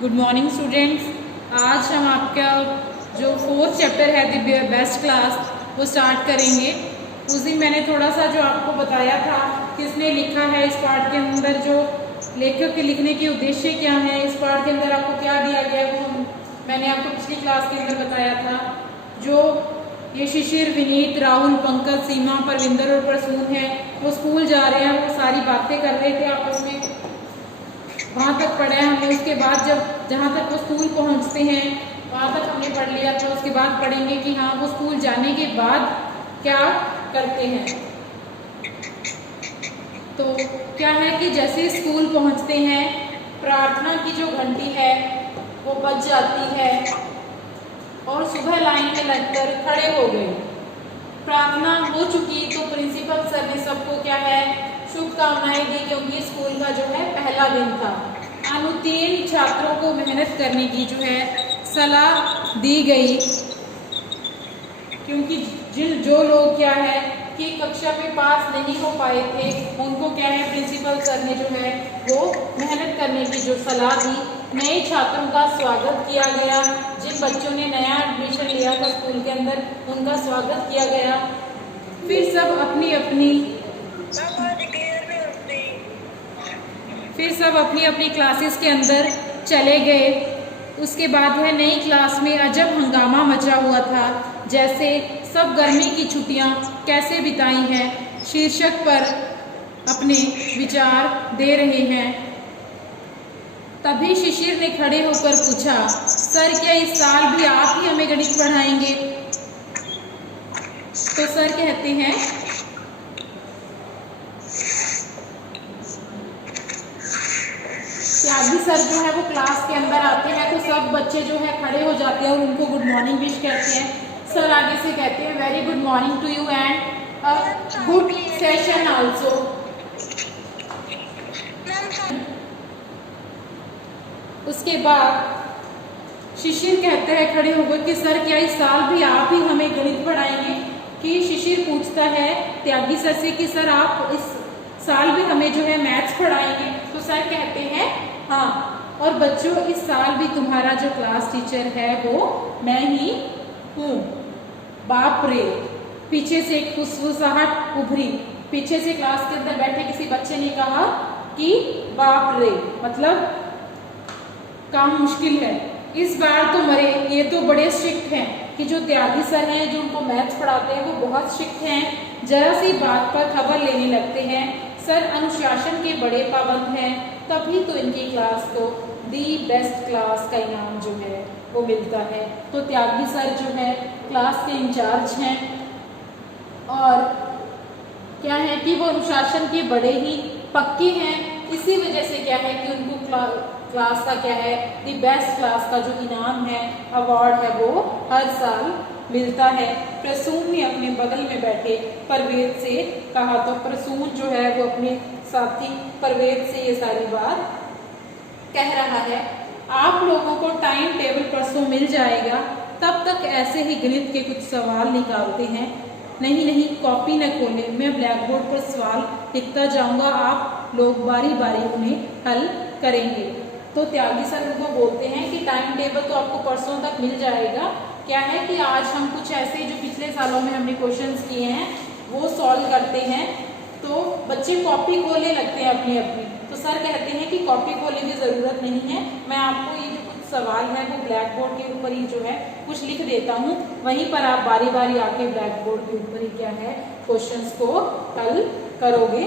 Good morning students. आज हम आपका जो फोर्थ चैप्टर है द बेस्ट क्लास वो स्टार्ट करेंगे। उस दिन मैंने थोड़ा सा जो आपको बताया था किसने लिखा है इस पार्ट के अंदर, जो लेखक के लिखने के उद्देश्य क्या है, इस पार्ट के अंदर आपको क्या दिया गया है वो मैंने आपको पिछली क्लास के अंदर बताया था। जो ये शिशिर, विनीत, राहुल, पंकज, सीमा, परविंदर और प्रसून है वो स्कूल जा रहे हैं, वो सारी बातें कर रहे थे आपस में, वहाँ तक पढ़ा है हमने। उसके बाद जहाँ तक वो स्कूल पहुँचते हैं वहाँ तक हमने पढ़ लिया था। उसके बाद पढ़ेंगे कि हाँ वो स्कूल जाने के बाद क्या करते हैं। तो क्या है कि जैसे स्कूल पहुँचते हैं प्रार्थना की जो घंटी है वो बज जाती है और सुबह लाइन में लगकर खड़े हो गए। प्रार्थना हो चुकी तो प्रिंसिपल सर ने सबको क्या है शुभकामनाएं दी, क्योंकि स्कूल का जो है पहला दिन था। अनुत्तीर्ण छात्रों को मेहनत करने की जो है सलाह दी गई, क्योंकि जो लोग क्या है कि कक्षा में पास नहीं हो पाए थे उनको क्या है प्रिंसिपल सर ने जो है वो मेहनत करने की जो सलाह दी। नए छात्रों का स्वागत किया गया, जिन बच्चों ने नया एडमिशन लिया था स्कूल के अंदर उनका स्वागत किया गया। फिर सब अपनी अपनी क्लासेस के अंदर चले गए। उसके बाद है नई क्लास में अजब हंगामा मचा हुआ था, जैसे सब गर्मी की छुट्टियां कैसे बिताई हैं शीर्षक पर अपने विचार दे रहे हैं। तभी शिशिर ने खड़े होकर पूछा, सर क्या इस साल भी आप ही हमें गणित पढ़ाएंगे? तो सर कहते हैं त्यागी सर जो है वो क्लास के अंदर आते हैं तो सब बच्चे जो है खड़े हो जाते हैं और उनको गुड मॉर्निंग विश कहते हैं। सर आगे से कहते हैं very good morning to you and a good session also. उसके बाद शिशिर कहते हैं खड़े होकर कि सर क्या इस साल भी आप ही हमें गणित पढ़ाएंगे? कि शिशिर पूछता है त्यागी सर से कि सर आप इस साल भी हमें जो है मैथ्स पढ़ाएंगे? तो सर कहते हैं हाँ, और बच्चों इस साल भी तुम्हारा जो क्लास टीचर है वो मैं ही हूँ। बाप रे, पीछे से एक फुसफुसाहट उभरी। पीछे से क्लास के अंदर बैठे किसी बच्चे ने कहा कि बाप रे मतलब काम मुश्किल है, इस बार तो मरे, ये तो बड़े स्ट्रिक्ट हैं। कि जो त्यागी सर हैं जो उनको मैथ्स पढ़ाते हैं वो बहुत स्ट्रिक्ट हैं, जरा सी बात पर खबर लेने लगते हैं। सर अनुशासन के बड़े पाबंद हैं, तभी तो इनकी क्लास को दी बेस्ट क्लास का इनाम जो है वो मिलता है। तो त्यागी सर जो है क्लास के इंचार्ज हैं और क्या है कि वो अनुशासन के बड़े ही पक्के हैं। इसी वजह से क्या है कि उनको क्लास का क्या है दी बेस्ट क्लास का जो इनाम है, अवार्ड है, वो हर साल मिलता है। प्रसून ने अपने बगल में बैठे परवेज से कहा, तो प्रसून जो है वो अपने साथी परवेज से ये सारी बात कह रहा है। आप लोगों को टाइम टेबल परसों मिल जाएगा, तब तक ऐसे ही गणित के कुछ सवाल निकालते हैं। नहीं कॉपी न खोले, मैं ब्लैक बोर्ड पर सवाल लिखता जाऊंगा, आप लोग बारी बारी उन्हें हल करेंगे। तो त्यागी सर उनको बोलते हैं कि टाइम टेबल तो आपको परसों तक मिल जाएगा। क्या है कि आज हम कुछ ऐसे जो पिछले सालों में हमने क्वेश्चंस किए हैं वो सॉल्व करते हैं। तो बच्चे कॉपी खोलने लगते हैं अपनी अपनी। तो सर कहते हैं कि कॉपी खोलने की ज़रूरत नहीं है, मैं आपको ये जो कुछ सवाल है वो ब्लैक बोर्ड के ऊपर ही जो है कुछ लिख देता हूँ, वहीं पर आप बारी बारी आके ब्लैक बोर्ड के ऊपर ही क्या है क्वेश्चंस को हल करोगे।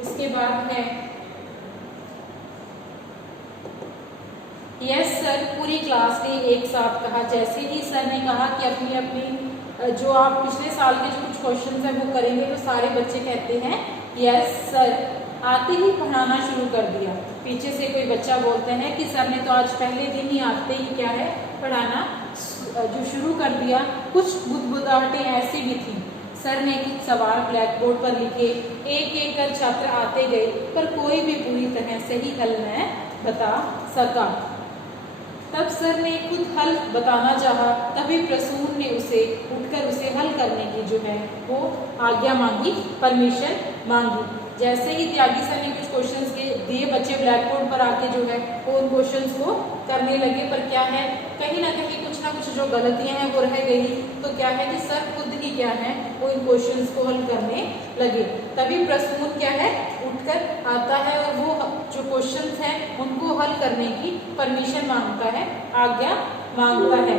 उसके बाद है यस सर, पूरी क्लास ने एक साथ कहा। जैसे ही सर ने कहा कि अपनी अपनी जो आप पिछले साल के जो कुछ क्वेश्चंस हैं वो करेंगे, तो सारे बच्चे कहते हैं यस सर। आते ही पढ़ाना शुरू कर दिया। पीछे से कोई बच्चा बोलते हैं कि सर ने तो आज पहले दिन ही आते ही क्या है पढ़ाना जो शुरू कर दिया। कुछ बुदबुदाहटें ऐसी भी थी। सर ने कुछ सवाल ब्लैक बोर्ड पर लिखे, एक एक कर छात्र आते गए, पर कोई भी पूरी तरह सही हल न बता सका। तब सर ने खुद हल बताना चाहा, तभी प्रसून ने उसे उठकर उसे हल करने की जो है वो आज्ञा मांगी, परमिशन मांगी। जैसे ही त्यागी सर ने कुछ क्वेश्चंस दिए, बच्चे ब्लैक बोर्ड पर आके जो है वो उन क्वेश्चंस को करने लगे, पर क्या है कहीं ना कुछ जो गलतियां हैं वो रह गई। तो क्या है कि सर खुद ही क्या है वो इन क्वेश्चंस को हल करने लगे। तभी प्रसून क्या है उठकर आता है और वो जो क्वेश्चंस हैं उनको हल करने की परमिशन मांगता है, आज्ञा मांगता है।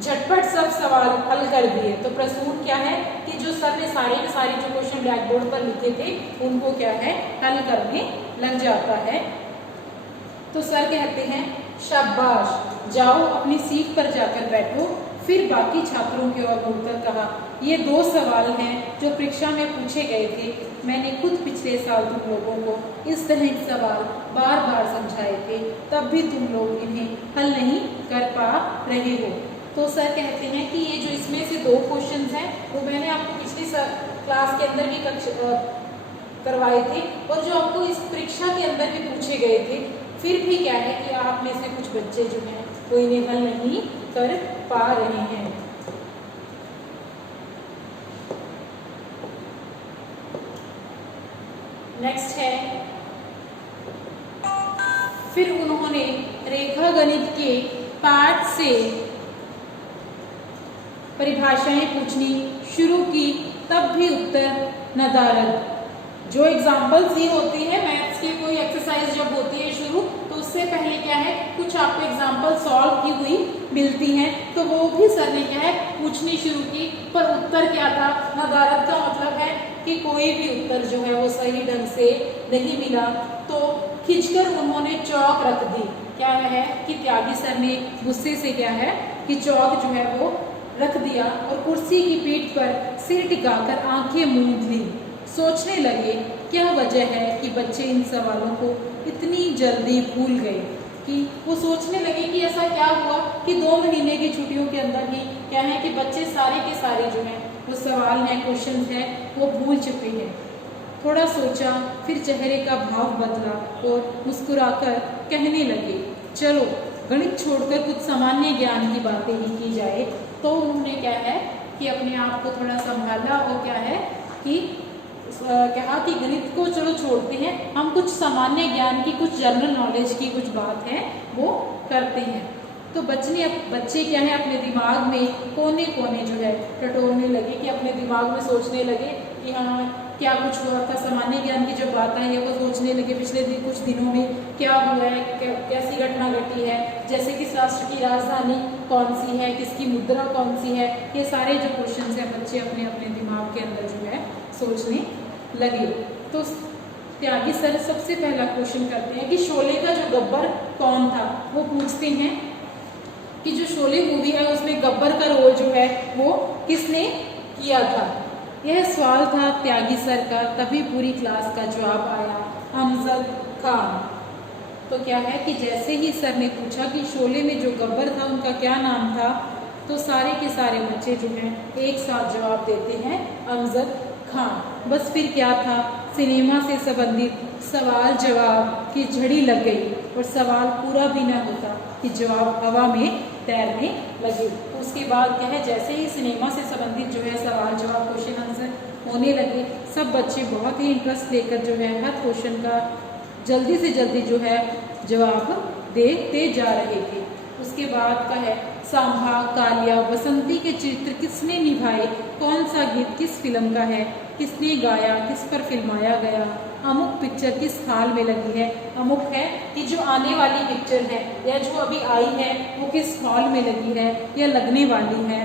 झटपट सब सवाल हल कर दिए। तो प्रसून क्या है कि जो सर ने सारे के सारे जो क्वेश्चन ब्लैक बोर्ड पर लिखे थे उनको क्या है हल करने लग जाता है। तो सर कहते हैं शाबाश, जाओ अपनी सीट पर जाकर बैठो। फिर बाकी छात्रों की ओर मुड़कर कहा, ये 2 सवाल हैं जो परीक्षा में पूछे गए थे। मैंने खुद पिछले साल तुम लोगों को इस तरह के सवाल बार बार समझाए थे, तब भी तुम लोग इन्हें हल नहीं कर पा रहे हो। तो सर कहते हैं कि ये जो इसमें से 2 क्वेश्चंस हैं वो मैंने आपको पिछली क्लास के अंदर भी करवाए थे और जो आपको इस परीक्षा के अंदर भी पूछे गए थे। फिर भी क्या है कि आप में से कुछ बच्चे जो हैं वो इन्हें हल नहीं कर पा रहे हैं। नेक्स्ट है, फिर उन्होंने रेखा गणित के पाठ से परिभाषाएं पूछनी शुरू की, तब भी उत्तर नदारद। जो एग्जाम्पल्स ही होती है मैथ्स की, कोई एक्सरसाइज जब होती है शुरू तो उससे पहले क्या है कुछ आपको एग्जाम्पल सॉल्व की हुई मिलती हैं, तो वो भी सर ने क्या है पूछनी शुरू की। पर उत्तर क्या था, नदारद का मतलब है कि कोई भी उत्तर जो है वो सही ढंग से नहीं मिला। तो खिंचकर उन्होंने चौक रख दी। क्या है कि त्यागी सर ने गुस्से से क्या है कि चौक जो है वो रख दिया और कुर्सी की पीठ पर सिर टिकाकर आंखें मूंद ली। सोचने लगे क्या वजह है कि बच्चे इन सवालों को इतनी जल्दी भूल गए। कि वो सोचने लगे कि ऐसा क्या हुआ कि 2 महीने की छुट्टियों के अंदर ही क्या है कि बच्चे सारे के सारे जो हैं वो सवाल हैं, क्वेश्चन हैं वो भूल चुके हैं। थोड़ा सोचा, फिर चेहरे का भाव बदला और मुस्कुराकर कहने लगे, चलो गणित छोड़कर कुछ सामान्य ज्ञान की बातें ही की जाए। तो उन्होंने क्या है कि अपने आप को थोड़ा संभाला और क्या है कि कहा कि गणित को चलो छोड़ते हैं, हम कुछ सामान्य ज्ञान की, कुछ जनरल नॉलेज की कुछ बात है वो करते हैं। तो बच्चे क्या है अपने दिमाग में कोने कोने जो है टटोलने लगे, कि अपने दिमाग में सोचने लगे कि हाँ क्या कुछ हुआ था, सामान्य ज्ञान की जब बात आई है वो सोचने लगे पिछले कुछ दिनों में क्या हुआ है, कैसी घटना घटी है, जैसे किस राष्ट्र की राजधानी कौन सी है, किसकी मुद्रा कौन सी है। ये सारे जो क्वेश्चन हैं बच्चे अपने अपने दिमाग के अंदर जो है सोचने लगे। तो त्यागी सर सबसे पहला क्वेश्चन करते हैं कि शोले का जो गब्बर कौन था। वो पूछते हैं कि जो शोले मूवी है उसमें गब्बर का रोल जो है वो किसने किया था। यह सवाल था त्यागी सर का। तभी पूरी क्लास का जवाब आया, अमजद खान। तो क्या है कि जैसे ही सर ने पूछा कि शोले में जो गब्बर था उनका क्या नाम था, तो सारे के सारे बच्चे जो हैं एक साथ जवाब देते हैं, अमजद खान। बस फिर क्या था, सिनेमा से संबंधित सवाल जवाब की झड़ी लग गई और सवाल पूरा भी न होता कि जवाब हवा में तैरने लगे। तो उसके बाद क्या है, जैसे ही सिनेमा से संबंधित जो है सवाल जवाब क्वेश्चन आंसर होने लगे, सब बच्चे बहुत ही इंटरेस्ट लेकर जो है हर क्वेश्चन का जल्दी से जल्दी जो है जवाब देते जा रहे थे। उसके बाद का है, सांभा, कालिया, बसंती के चरित्र किसने निभाए, कौन सा गीत किस फिल्म का है, किसने गाया, किस पर फिल्माया गया, अमुक पिक्चर किस हाल में लगी है। अमुक है कि जो आने वाली पिक्चर है या जो अभी आई है वो किस हॉल में लगी है या लगने वाली है।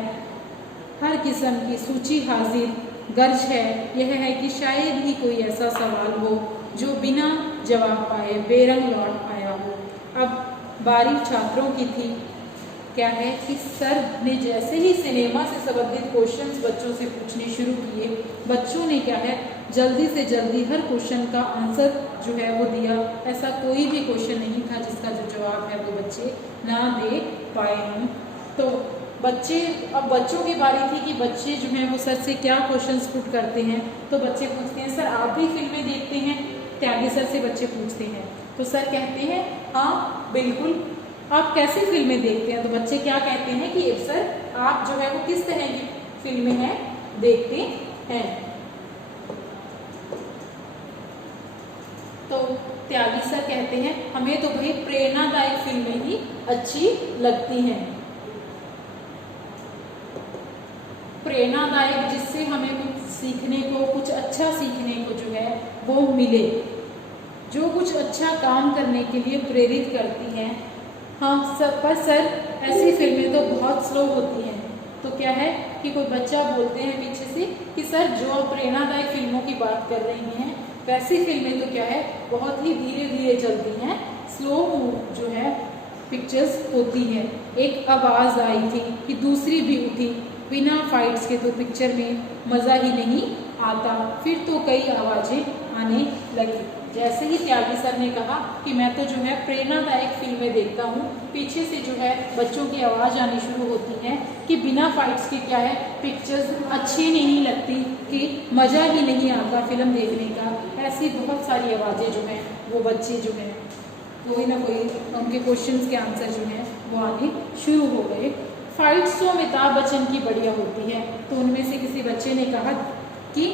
हर किस्म की सूची हाजिर गर्ज है। यह है कि शायद ही कोई ऐसा सवाल हो जो बिना जवाब पाए बेरंग लौट आया हो। अब बारी छात्रों की थी। क्या है कि सर ने जैसे ही सिनेमा से संबंधित क्वेश्चंस बच्चों से पूछने शुरू किए, बच्चों ने क्या है जल्दी से जल्दी हर क्वेश्चन का आंसर जो है वो दिया। ऐसा कोई भी क्वेश्चन नहीं था जिसका जो जवाब है वो बच्चे ना दे पाए हों। तो अब बच्चों की बारी थी कि बच्चे जो हैं वो सर से क्या क्वेश्चंस पुट करते हैं। तो बच्चे पूछते हैं, सर आप भी फिल्में देखते हैं? त्यागी सर से बच्चे पूछते हैं। तो सर कहते हैं, हाँ बिल्कुल। आप कैसी फिल्में देखते हैं? तो बच्चे क्या कहते हैं कि सर आप जो है वो किस तरह की फिल्में हैं देखते हैं। तो त्यागी सर कहते हैं हमें तो भाई प्रेरणादायक फिल्में ही अच्छी लगती हैं, प्रेरणादायक जिससे हमें कुछ सीखने को, कुछ अच्छा सीखने को जो है वो मिले, जो कुछ अच्छा काम करने के लिए प्रेरित करती हैं। हाँ सर, पर सर ऐसी फिल्में तो बहुत स्लो होती हैं। तो क्या है कि कोई बच्चा बोलते हैं पीछे से कि सर जो प्रेरणादायक फिल्मों की बात कर रही हैं वैसी फिल्में तो क्या है बहुत ही धीरे धीरे चलती हैं, स्लो जो है पिक्चर्स होती हैं। एक आवाज़ आई थी कि दूसरी भी उठी, बिना फाइट्स के तो पिक्चर में मज़ा ही नहीं आता, फिर तो कई आवाज़ें आने लगी। जैसे ही त्यागी सर ने कहा कि मैं तो जो है प्रेरणादायक फिल्में देखता हूँ, पीछे से जो है बच्चों की आवाज़ आनी शुरू होती है कि बिना फाइट्स के क्या है पिक्चर्स अच्छी नहीं लगती, कि मज़ा ही नहीं आता फिल्म देखने का। ऐसी बहुत सारी आवाज़ें जो हैं वो बच्चे जो हैं कोई ना कोई उनके क्वेश्चंस के आंसर जो हैं वो आने शुरू हो गए। फाइट्स तो अमिताभ बच्चन की बढ़िया होती है। तो उनमें से किसी बच्चे ने कहा कि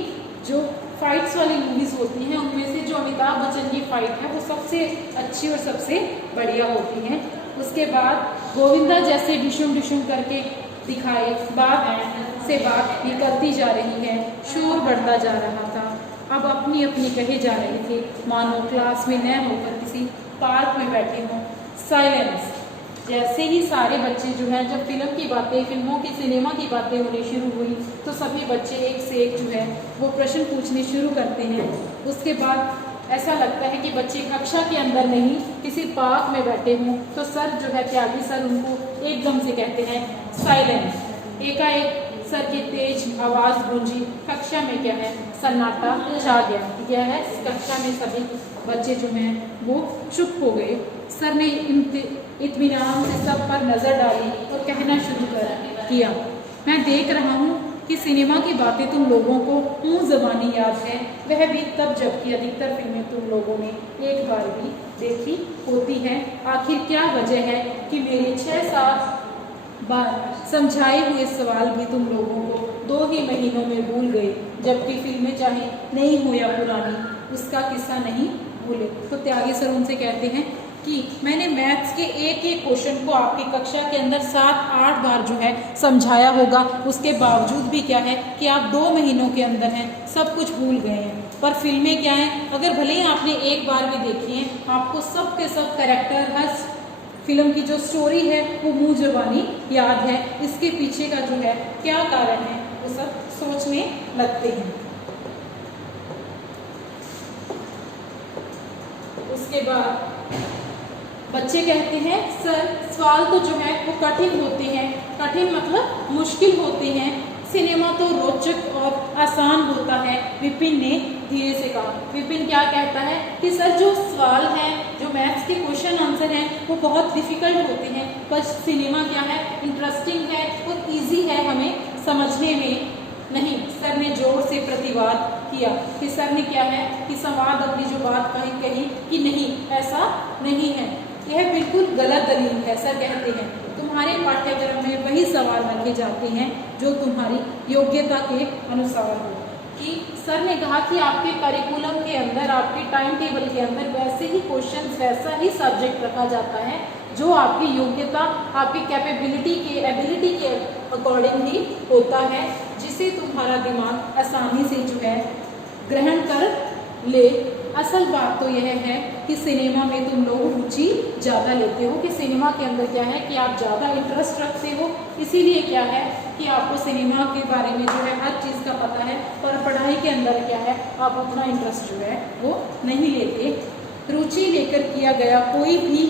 जो फाइट्स वाली मूवीज़ होती हैं उनमें से जो अमिताभ बच्चन की फाइट है वो सबसे अच्छी और सबसे बढ़िया होती हैं। उसके बाद गोविंदा जैसे डिशुम डिशुम करके दिखाए, बात से बात निकलती जा रही है, शोर बढ़ता जा रहा था, अब अपनी अपनी कहे जा रहे थे, मानो क्लास में न होकर किसी पार्क में बैठे हों। साइलेंस। जैसे ही सारे बच्चे जो हैं, जब फिल्म की बातें, फिल्मों की, सिनेमा की बातें होनी शुरू हुई तो सभी बच्चे एक से एक जो है वो प्रश्न पूछने शुरू करते हैं। उसके बाद ऐसा लगता है कि बच्चे कक्षा के अंदर नहीं किसी पार्क में बैठे हों। तो सर जो है त्यागी सर उनको एकदम से कहते हैं साइलेंट। एकाएक सर की तेज आवाज़ गूंजी, कक्षा में क्या है सन्नाटा छा गया। क्या है कक्षा में सभी बच्चे जो हैं वो चुप हो गए। सर ने इत्मीनान से सब पर नज़र डाली और कहना शुरू किया, मैं देख रहा हूँ कि सिनेमा की बातें तुम लोगों को मुँह ज़बानी याद है, वह भी तब जबकि अधिकतर फिल्में तुम लोगों ने एक बार भी देखी होती हैं। आखिर क्या वजह है कि मेरे 6-7 बार समझाए हुए सवाल भी तुम लोगों को 2 ही महीनों में भूल गए, जबकि फिल्में चाहे नई हो या पुरानी उसका किस्सा नहीं भूले। तो त्यागी सर उनसे कहते हैं कि मैंने मैथ्स के एक एक क्वेश्चन को आपकी कक्षा के अंदर 7-8 बार जो है समझाया होगा, उसके बावजूद भी क्या है कि आप 2 महीनों के अंदर हैं सब कुछ भूल गए हैं। पर फिल्में क्या हैं, अगर भले ही आपने एक बार भी देखी है, आपको सब के सब कैरेक्टर, हर फिल्म की जो स्टोरी है वो मुँह ज़बानी याद है। इसके पीछे का जो है क्या कारण है वो सब सोचने लगते हैं। उसके बाद बच्चे कहते हैं सर सवाल तो जो है वो कठिन होते हैं, कठिन मतलब मुश्किल होते हैं, सिनेमा तो रोचक और आसान होता है। विपिन ने धीरे से कहा। विपिन क्या कहता है कि सर जो सवाल हैं, जो मैथ्स के क्वेश्चन आंसर हैं वो बहुत डिफिकल्ट होते हैं, पर सिनेमा क्या है इंटरेस्टिंग है और इजी है हमें समझने में। नहीं, सर ने जोर से प्रतिवाद किया कि सर ने क्या है कि संवाद अपनी जो बात कही कि नहीं ऐसा नहीं है, यह बिल्कुल गलत दलील है। सर कहते हैं तुम्हारे पाठ्यक्रम में वही सवाल रखे जाते हैं जो तुम्हारी योग्यता के अनुसार हो। कि सर ने कहा कि आपके करिकुलम के अंदर, आपके टाइम टेबल के अंदर वैसे ही क्वेश्चन, वैसा ही सब्जेक्ट रखा जाता है जो आपकी योग्यता, आपकी एबिलिटी के अकॉर्डिंग ही होता है, जिसे तुम्हारा दिमाग आसानी से जो है ग्रहण कर ले। असल बात तो यह है कि सिनेमा में तुम लोग रुचि ज़्यादा लेते हो, कि सिनेमा के अंदर क्या है कि आप ज़्यादा इंटरेस्ट रखते हो, इसीलिए क्या है कि आपको सिनेमा के बारे में जो है हर चीज़ का पता है, पर पढ़ाई के अंदर क्या है आप उतना इंटरेस्ट जो है वो नहीं लेते। रुचि लेकर किया गया कोई भी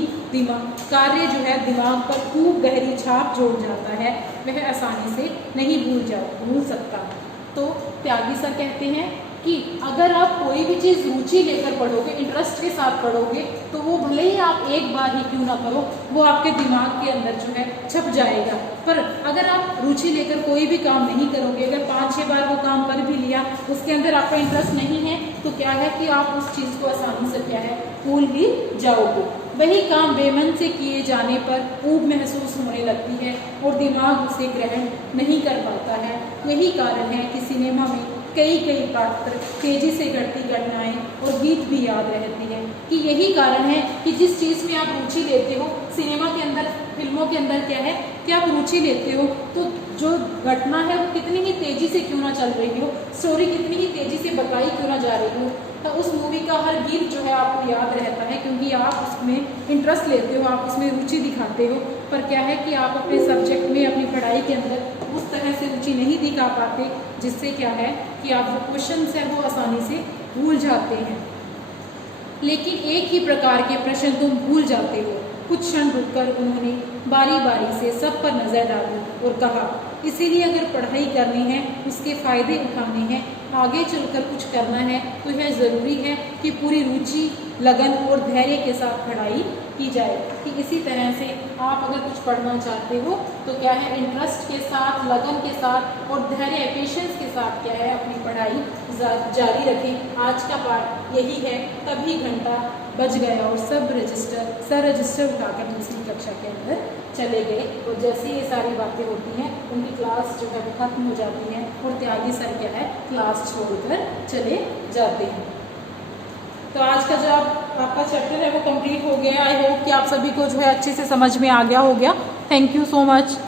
कार्य जो है दिमाग पर खूब गहरी छाप जोड़ जाता है, वह आसानी से नहीं भूल सकता। तो त्यागी सर कहते हैं कि अगर आप कोई भी चीज़ रुचि लेकर पढ़ोगे, इंटरेस्ट के साथ पढ़ोगे, तो वो भले ही आप एक बार ही क्यों ना करो, वो आपके दिमाग के अंदर जो है छप जाएगा। पर अगर आप रुचि लेकर कोई भी काम नहीं करोगे, अगर 5-6 बार वो काम कर भी लिया, उसके अंदर आपका इंटरेस्ट नहीं है, तो क्या है कि आप उस चीज़ को आसानी से क्या है भूल ही जाओगे। वही काम बेमन से किए जाने पर ऊब महसूस होने लगती है और दिमाग उसे ग्रहण नहीं कर पाता है। यही कारण है कि सिनेमा में कई कई पात्र, तेजी से घटती घटनाएं और गीत भी याद रहती है। कि यही कारण है कि जिस चीज़ में आप रुचि लेते हो, सिनेमा के अंदर, फिल्मों के अंदर क्या है कि आप रुचि लेते हो, तो जो घटना है वो कितनी ही तेजी से क्यों ना चल रही हो, स्टोरी कितनी ही तेजी से बताई क्यों ना जा रही हो, तो उस मूवी का हर गीत जो है आपको याद रहता है, क्योंकि आप उसमें इंटरेस्ट लेते हो, आप उसमें रुचि दिखाते हो। पर क्या है कि आप अपने सब्जेक्ट में, अपनी पढ़ाई के अंदर उस तरह से रुचि नहीं दिखा पाते, जिससे क्या है कि आप जो क्वेश्चन है वो आसानी से भूल जाते हैं। लेकिन एक ही प्रकार के प्रश्न तुम भूल जाते हो। कुछ क्षण रुककर उन्होंने बारी बारी से सब पर नजर डाली और कहा, इसीलिए अगर पढ़ाई करनी है, उसके फायदे उठाने हैं, आगे चलकर कुछ करना है, तो यह ज़रूरी है कि पूरी रुचि, लगन और धैर्य के साथ पढ़ाई की जाए। कि इसी तरह से आप अगर कुछ पढ़ना चाहते हो तो क्या है, इंटरेस्ट के साथ, लगन के साथ और धैर्य, पेशेंस के साथ क्या है, अपनी पढ़ाई जारी रखें। आज का पाठ यही है। तभी घंटा बज गया और सब रजिस्टर उठाकर दूसरी कक्षा के अंदर चले गए। और जैसे ये सारी बातें होती हैं, उनकी क्लास जो है वो खत्म हो जाती है और त्यागी सर क्या है, क्लास छोड़कर चले जाते हैं। तो आज का जो आपका चैप्टर है वो कंप्लीट हो गया। आई होप कि आप सभी को जो है अच्छे से समझ में आ गया हो गया। Thank you so much.